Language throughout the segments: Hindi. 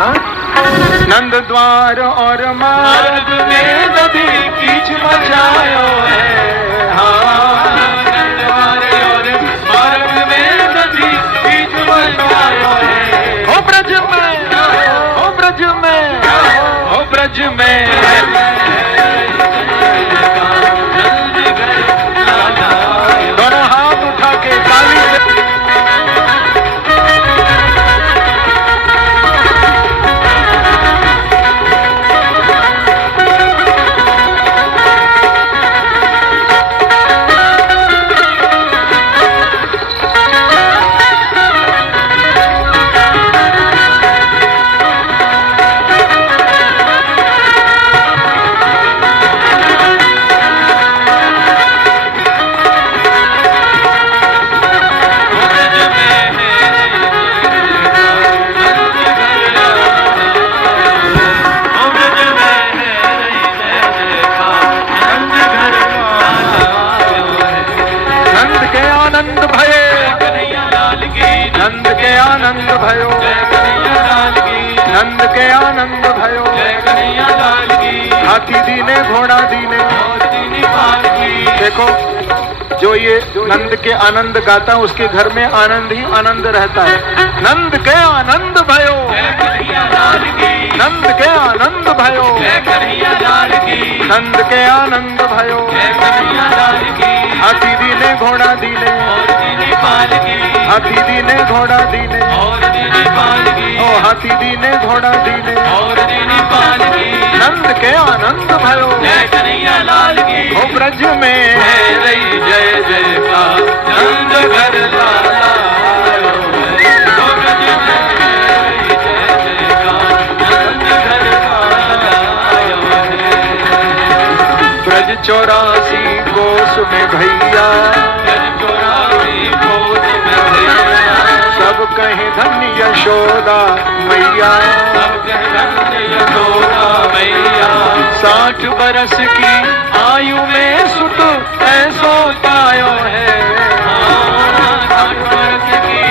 हाँ? नंद द्वार और मार्ग में नदी कीच मचायो है। हाँ, नंद द्वार और मार्ग में नदी कीच मचायो है। हो ब्रज में, हो ब्रज में, हो ब्रज में। दोनों हाथ उठा के ताली से नंद के आनंद भयो, नंद के आनंद भयो। हाथी दीने घोड़ा दीने। देखो जो ये नंद के आनंद गाता है उसके घर में आनंद ही आनंद रहता है। नंद के आनंद भयो, नंद के आनंद भयो, नंद के आनंद भयो। हाथी दीने घोड़ा दीने, हाथी दीने घोड़ा दीने, ओ हाथी दीने घोड़ा दीने। नंद के आनंद भयो, ओ ब्रज में रही जय जयकार। नंद घर लाला ब्रज 84 कोस में भैया, सब कहीं धन्य यशोदा मैया, 60 बरस की आयु में सुत ऐसो पायो है। 60 बरस की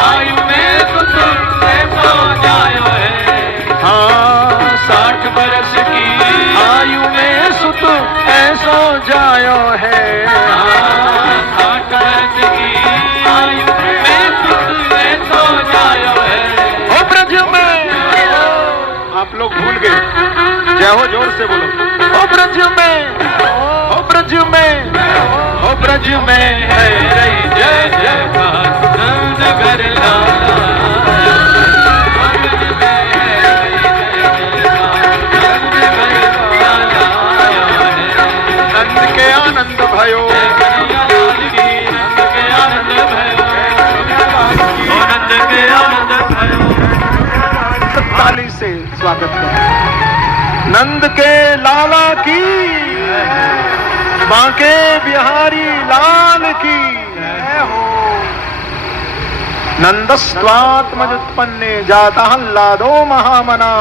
आयु में सुत ऐसो जायो है। हाँ, 60 बरस की आयु में सुत ऐसो जायो है। 60 बरस की आयु में सुत ऐसो जायो है। ओ ब्रज में, आप लोग भूल गए। जय हो, जोर से बोलो। ओ ब्रज में, ओ ब्रज में, ओ ब्रज में है रही जय जयकार। नंद घर लाला, नंद के आनंद भयो, नंद के आनंद भयो, नंद के आनंद भयो। ताली से स्वागत करें। नंद के लाला की, बांके बिहारी लाल की जय हो। नंदस्त्वात्मजुत्पन्ने जाता हल्लादो महामना,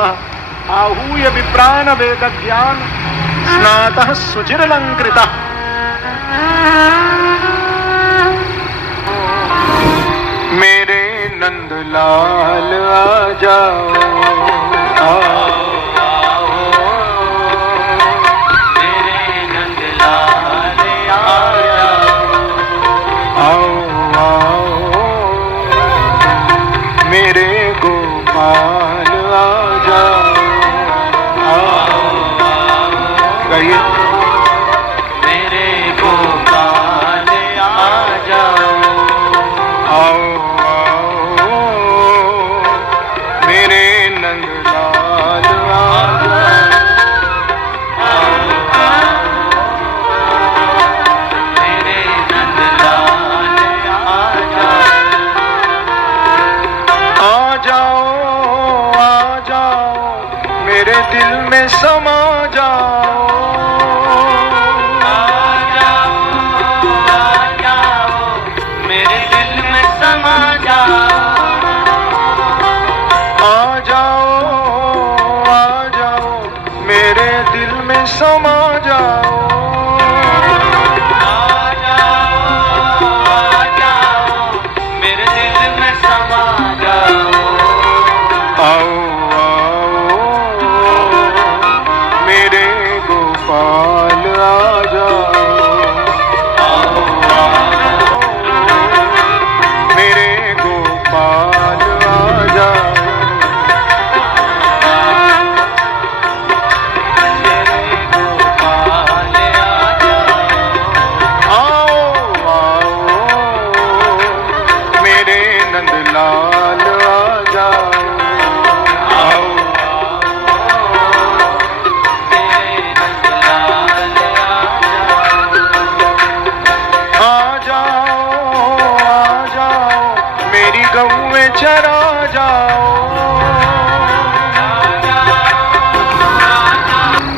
आहूय विप्राण वेद ज्ञान स्नातः सुचिरलंकृतः। मेरे नंदलाल आ जाओ, आओ मेरे नंदलाल आ जाओ, आओ आओ मेरे गोपाल आ जाओ, आओ गाइए। मेरे गोपाल आ जाओ, आओ मेरे नंदलाल आ जाओ, मेरे नंदलाल आ जाओ, आ जाओ मेरे दिल में समा जाओ, आ जाओ मेरे दिल में समा जाओ, आ जाओ मेरे दिल में समा जाओ, आ जाओ मेरे दिल में समा जाओ, आओ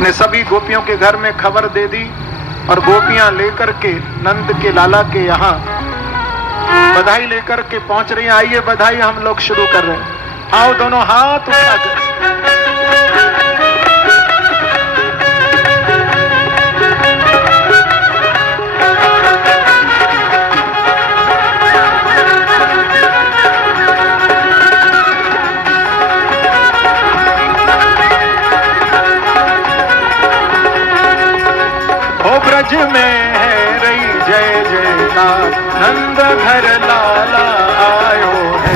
ने सभी गोपियों के घर में खबर दे दी और गोपियां लेकर के नंद के लाला के यहाँ बधाई लेकर के पहुंच रही हैं। आइए बधाई हम लोग शुरू कर रहे हैं। आओ दोनों हाथ उठाकर। ब्रज में है रही जय जयकार, नंद घर लाला आयो है।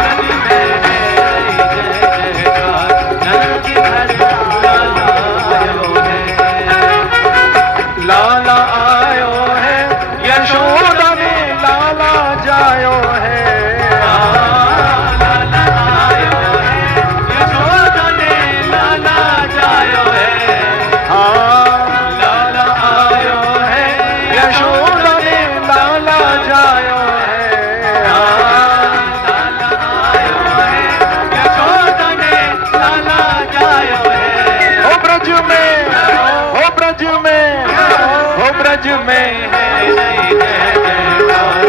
ब्रज में है रही जय जयकार, नंद घर लाला आयो है। लाला आयो है, यशोदा में लाला जायो है। लाला आयो है, यशोदा में लाला जायो है। ब्रज में है जय जयकार, नंद घर लाला आयो है। ब्रज में है जय जयकार,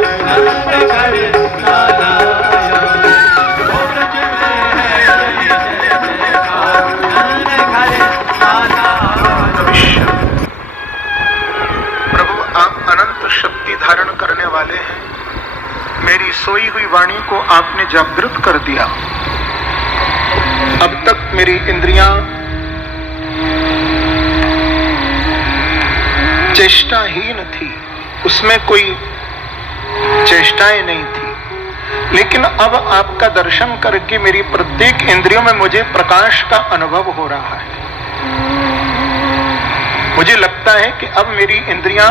नंद घर लाला आयो है। प्रभु आप अनंत शक्ति धारण करने वाले हैं। मेरी सोई हुई वाणी को आपने जागृत कर दिया। अब तक मेरी इंद्रियां चेष्टाहीन थी, उसमें कोई चेष्टाएं नहीं थी, लेकिन अब आपका दर्शन करके मेरी प्रत्येक इंद्रियों में मुझे प्रकाश का अनुभव हो रहा है। मुझे लगता है कि अब मेरी इंद्रियां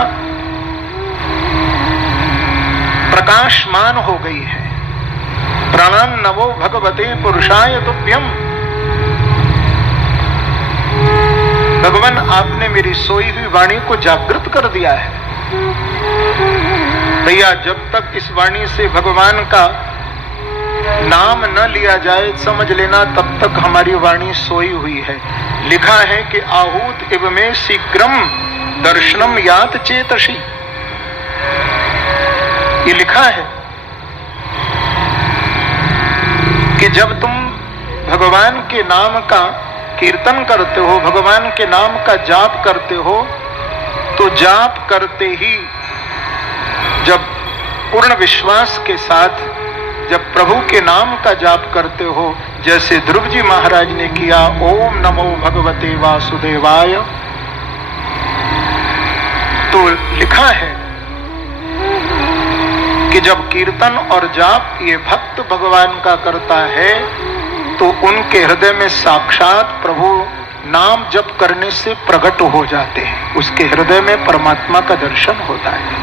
प्रकाशमान हो गई है। प्राणान नमो भगवते पुरुषाय तुभ्यम। भगवान आपने मेरी सोई हुई वाणी को जागृत कर दिया है। भैया जब तक इस वाणी से भगवान का नाम न लिया जाए समझ लेना तब तक हमारी वाणी सोई हुई है। लिखा है कि आहूत इव में शीघ्रम दर्शनम यात चेतसी। ये लिखा है कि जब तुम भगवान के नाम का कीर्तन करते हो, भगवान के नाम का जाप करते हो, तो जाप करते ही जब पूर्ण विश्वास के साथ जब प्रभु के नाम का जाप करते हो, जैसे ध्रुव जी महाराज ने किया, ओम नमो भगवते वासुदेवाय, तो लिखा है कि जब कीर्तन और जाप ये भक्त भगवान का करता है तो उनके हृदय में साक्षात प्रभु नाम जप करने से प्रकट हो जाते हैं। उसके हृदय में परमात्मा का दर्शन होता है।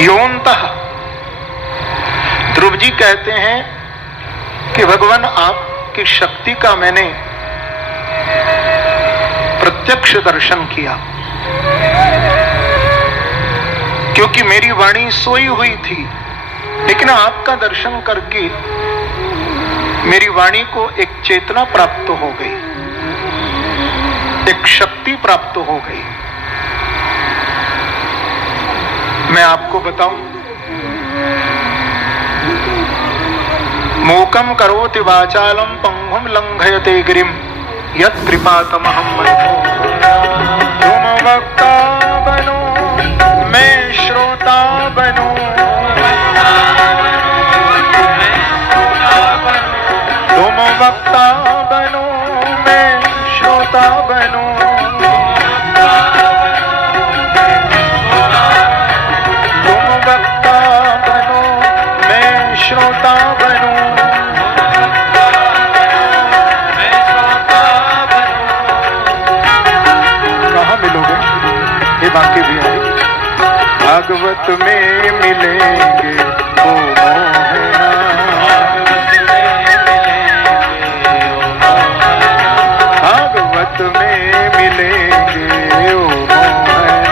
योन्तः ध्रुव जी कहते हैं कि भगवान आपकी शक्ति का मैंने प्रत्यक्ष दर्शन किया, क्योंकि मेरी वाणी सोई हुई थी, लेकिन आपका दर्शन करके मेरी वाणी को एक चेतना प्राप्त हो गई, एक शक्ति प्राप्त हो गई। मैं आपको बताऊं, मूकं करोति वाचालं पंगुं लंघयते गिरिं यत् कृपातमहं वन्दे। तुम वक्ता बनो मैं श्रोता बनूं, तुम वक्ता बनो मैं श्रोता बनूं, तुम वक्ता बनो मैं श्रोता बनूं। बाकी भी है भागवत में मिलेंगे ओ मोहना, भागवत में मिलेंगे ओ मोहना।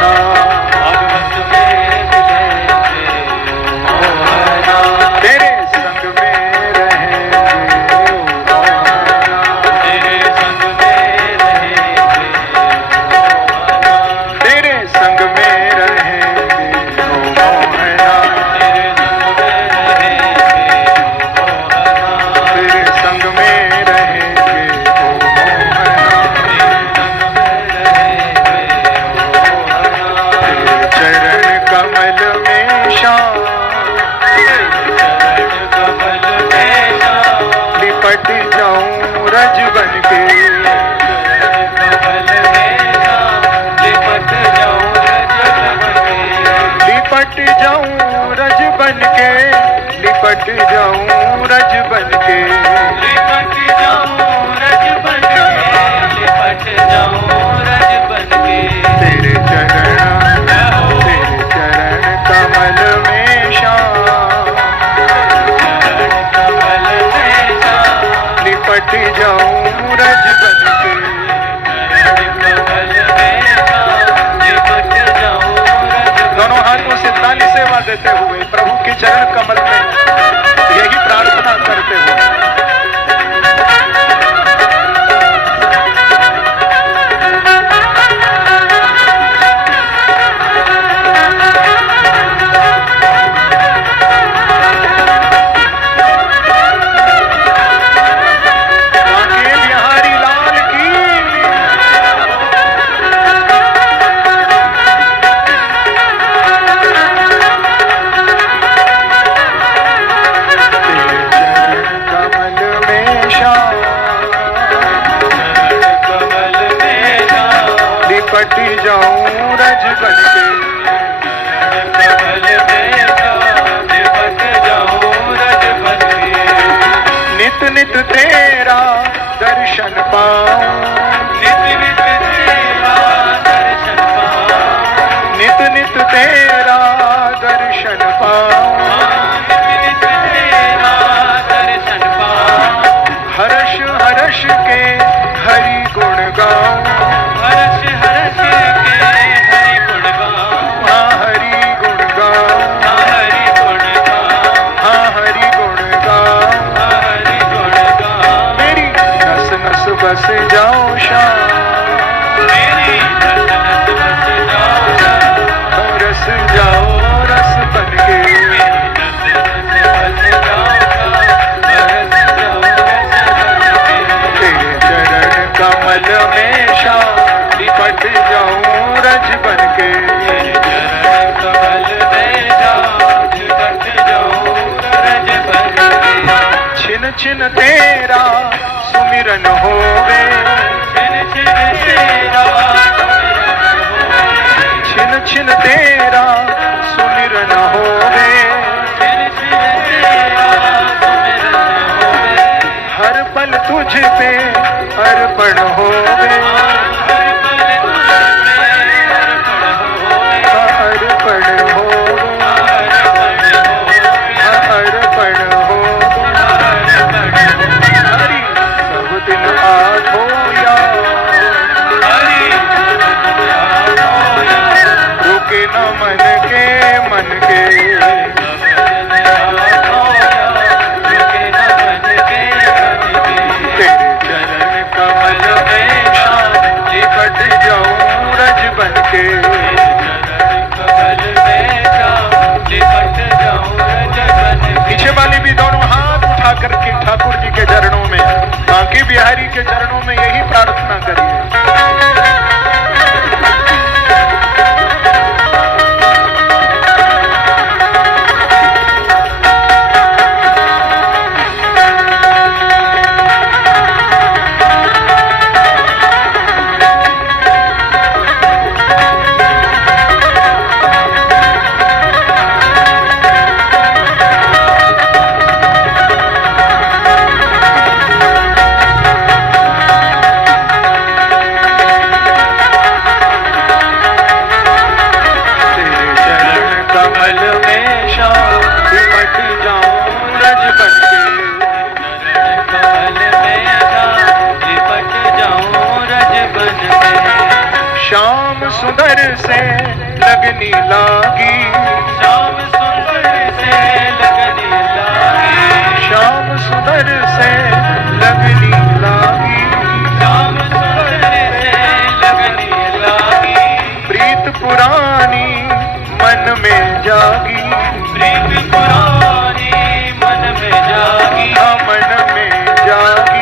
लिपट जाऊं रज बन के, लिपट जाऊं रज बन के, लिपट जाऊं रज बन के, लिपट जाऊं रज बन के। तेरे चरण कमल में श्याम, चरण कमल में श्याम, लिपट जाऊं रज बन के, चरण कमल में श्याम, लिपट जाऊं रज बन के। दोनों हाथों से ताली सेवा देते हुए प्रभु के चरण कमल में यही प्रार्थना करते हुए लिपट जाऊं रज बन के, कमल में श्याम, लिपट जाऊं रज बन के। नित नित तेरा दर्शन पाऊं, नित नित तेरा दर्शन पाऊं, नित नित तेरा दर्शन पाऊं, नित नित तेरा दर्शन पाऊं। हर्ष हर्ष के हरि गुण गाऊं, हर्ष हर्ष के हरि गुण गाऊं, हाँ हरि गुण गाऊं, हरि गुण गाऊं, हाँ हरि गुण गाऊं, हरि गुण गाऊं। मेरी नस नस बस जाओ श्याम, मेरी नस नस बस जाओ श्याम, रस जाओ रस बन के, मेरी नस नस बस जाओ श्याम, रस जाओ रस बन के। तेरे चरण कमल में श्याम, लिपट जाऊं रज बन के, तेरे चरण कमल में श्याम, लिपट जाऊं रज बन के। छिन छिन तेरा सुमिरन होवे, छिन छिन तेरा सुमिरन होवे, छिन छिन तेरा सुमिरन होवे, छिन छिन तेरा सुमिरन होवे। हर पल तुझ पे अर्पण होवे, हर पल तुझ पे अर्पण होवे, अर्पण होवे, अर्पण होवे, अर्पण होवे, हरि सब दिन आठो याद, हरि रुके न मन के मन के, तेरे चरण कमल में श्याम, लिपट जाऊं रज बन के, पीछे वाली भी दोनों हाथ उठा करके ठाकुर जी के चरणों में, बांके बिहारी के चरणों में यही प्रार्थना करिए। श्याम सुंदर से लगनी लागी, श्याम सुंदर से लगनी लागी, श्याम सुंदर से लगनी लागी, श्याम सुंदर से लगनी लागी। प्रीत पुरानी मन में जागी, प्रीत पुरानी मन में जागी, हाँ मन में जागी।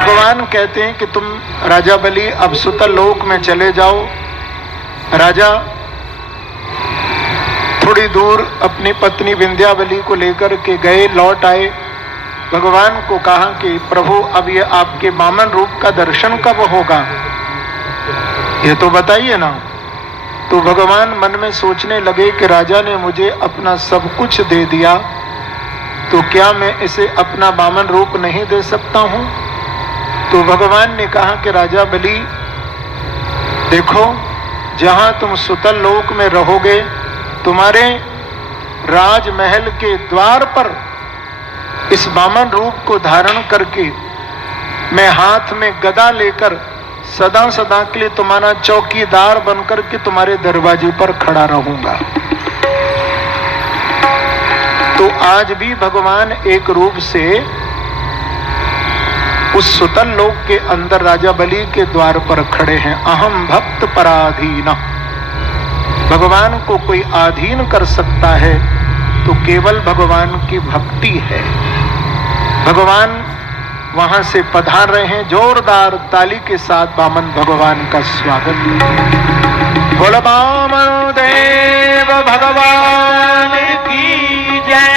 भगवान कहते हैं कि तुम राजा बलि अब सुतल लोक में चले जाओ। राजा थोड़ी दूर अपनी पत्नी विंध्यावली को लेकर के गए, लौट आए। भगवान को कहा कि प्रभु अब ये आपके वामन रूप का दर्शन कब होगा, ये तो बताइए ना। तो भगवान मन में सोचने लगे कि राजा ने मुझे अपना सब कुछ दे दिया, तो क्या मैं इसे अपना वामन रूप नहीं दे सकता हूं? तो भगवान ने कहा कि राजा बलि, देखो, जहां तुम सुतल लोक में रहोगे, तुम्हारे राजमहल के द्वार पर इस वामन रूप को धारण करके मैं हाथ में गदा लेकर सदा सदा के लिए तुम्हारा चौकीदार बनकर के तुम्हारे दरवाजे पर खड़ा रहूंगा। तो आज भी भगवान एक रूप से उस सुतल लोक के अंदर राजा बलि के द्वार पर खड़े हैं। अहम भक्त पराधीन। भगवान को कोई अधीन कर सकता है तो केवल भगवान की भक्ति है। भगवान वहां से पधार रहे हैं। जोरदार ताली के साथ वामन भगवान का स्वागत। बोल वामन देव भगवान की जय।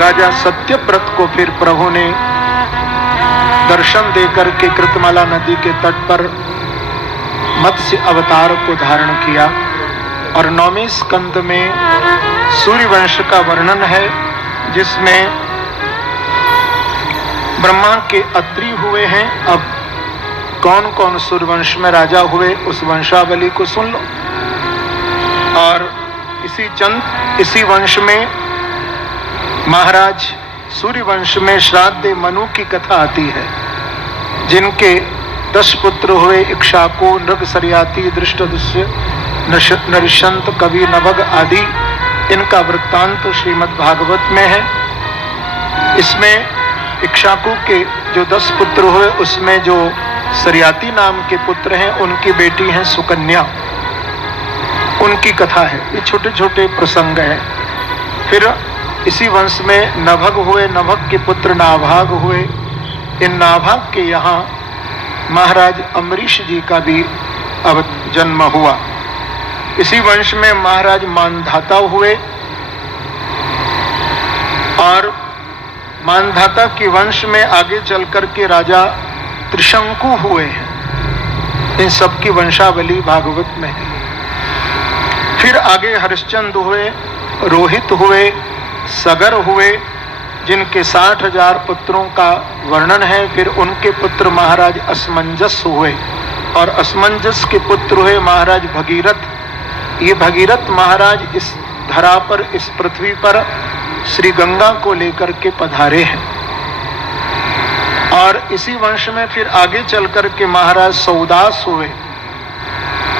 राजा सत्यव्रत को फिर प्रभु ने दर्शन देकर के कृतमाला नदी के तट पर मत्स्य अवतार को धारण किया। और 9वें स्कंद में सूर्यवंश का वर्णन है, जिसमें ब्रह्मा के अत्रि हुए हैं। अब कौन कौन सूर्यवंश में राजा हुए उस वंशावली को सुन लो। और इसी वंश में महाराज सूर्यवंश में श्राद्ध मनु की कथा आती है, जिनके 10 पुत्र हुए। इक्ष्वाकु, नृग, सरियाती, दृष्टदुष्य, नरिशंत, कवि, नवग आदि। इनका वृत्तांत श्रीमद् भागवत में है। इसमें इक्ष्वाकु के जो 10 पुत्र हुए, उसमें जो सरियाती नाम के पुत्र हैं, उनकी बेटी हैं सुकन्या, उनकी कथा है। ये छोटे छोटे प्रसंग हैं। फिर इसी वंश में नभग हुए। नभग के पुत्र नाभाग हुए। इन नाभाग के यहाँ महाराज अम्बरीश जी का भी अब जन्म हुआ। इसी वंश में महाराज मानधाता हुए। और मानधाता के वंश में आगे चल करके राजा त्रिशंकु हुए हैं। इन सबकी वंशावली भागवत में है। फिर आगे हरिश्चंद्र हुए, रोहित हुए, सगर हुए, जिनके 60,000 पुत्रों का वर्णन है। फिर उनके पुत्र महाराज असमंजस हुए। और असमंजस के पुत्र हुए महाराज भगीरथ। ये भगीरथ महाराज इस धरा पर, इस पृथ्वी पर श्री गंगा को लेकर के पधारे हैं। और इसी वंश में फिर आगे चल कर के महाराज सौदास हुए,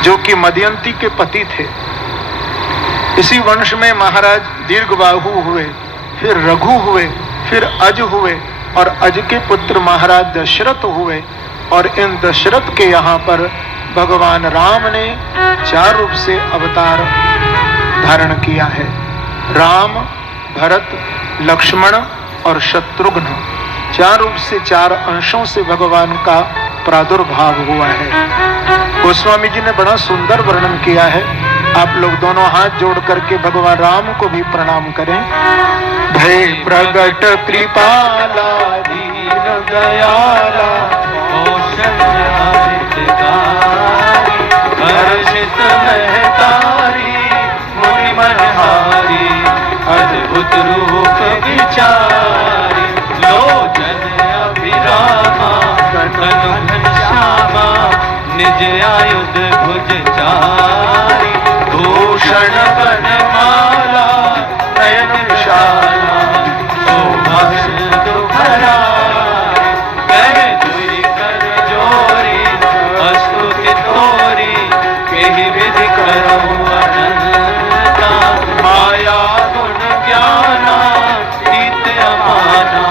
जो कि मदयंती के पति थे। इसी वंश में महाराज दीर्घबाहु हुए। फिर रघु हुए, फिर अज हुए। और अज के पुत्र महाराज दशरथ हुए। और इन दशरथ के यहाँ पर भगवान राम ने 4 रूप से अवतार धारण किया है। राम, भरत, लक्ष्मण और शत्रुघ्न, 4 रूप से 4 अंशों से भगवान का प्रादुर्भाव हुआ है। गोस्वामी जी ने बड़ा सुंदर वर्णन किया है। आप लोग दोनों हाथ जोड़ करके भगवान राम को भी प्रणाम करें। भय प्रगट कृपाला, दीन दयाला, हर्षित महतारी, मुनि मनहारी, अद्भुत रूप विचारी, लोचन अभिरामा, तनु घनश्यामा, निज आयुध भुज चारी, भूषण वनमाला, नयन विशाला, शोभा सिंधु भरारी, कह दुई कर जोरी, स्तुति तोरी, केहि विधि करो अनंता, माया गुण ज्ञाना, हित अमाना,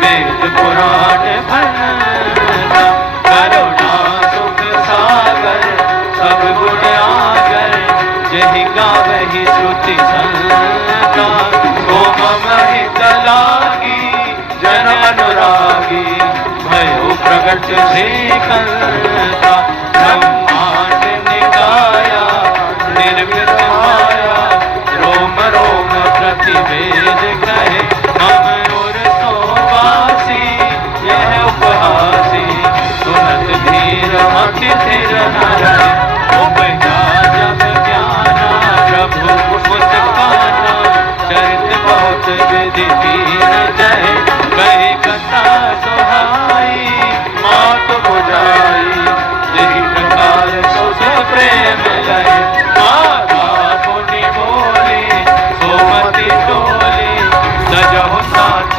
वेद पुराण भनता, करुणा सुख सागर, सब गुण आगर, जहि गावहि श्रुति संता, सोम महित लागी, जन अनुरागी, भयो प्रगट श्रीकंता, ब्रह्मांड निकाया, निर्मित माया, रोम रोम प्रतिवेद कहे, हम और सोवासी, रहे उपजा जब ज्ञाना प्रभु मुस्काना चरित बहुत विधि कीन जय कहे कथा सुहाई मात बुझाई यही प्रकार सुख प्रेम लय माता पुनि बोली सोमति डोली सजहु साथ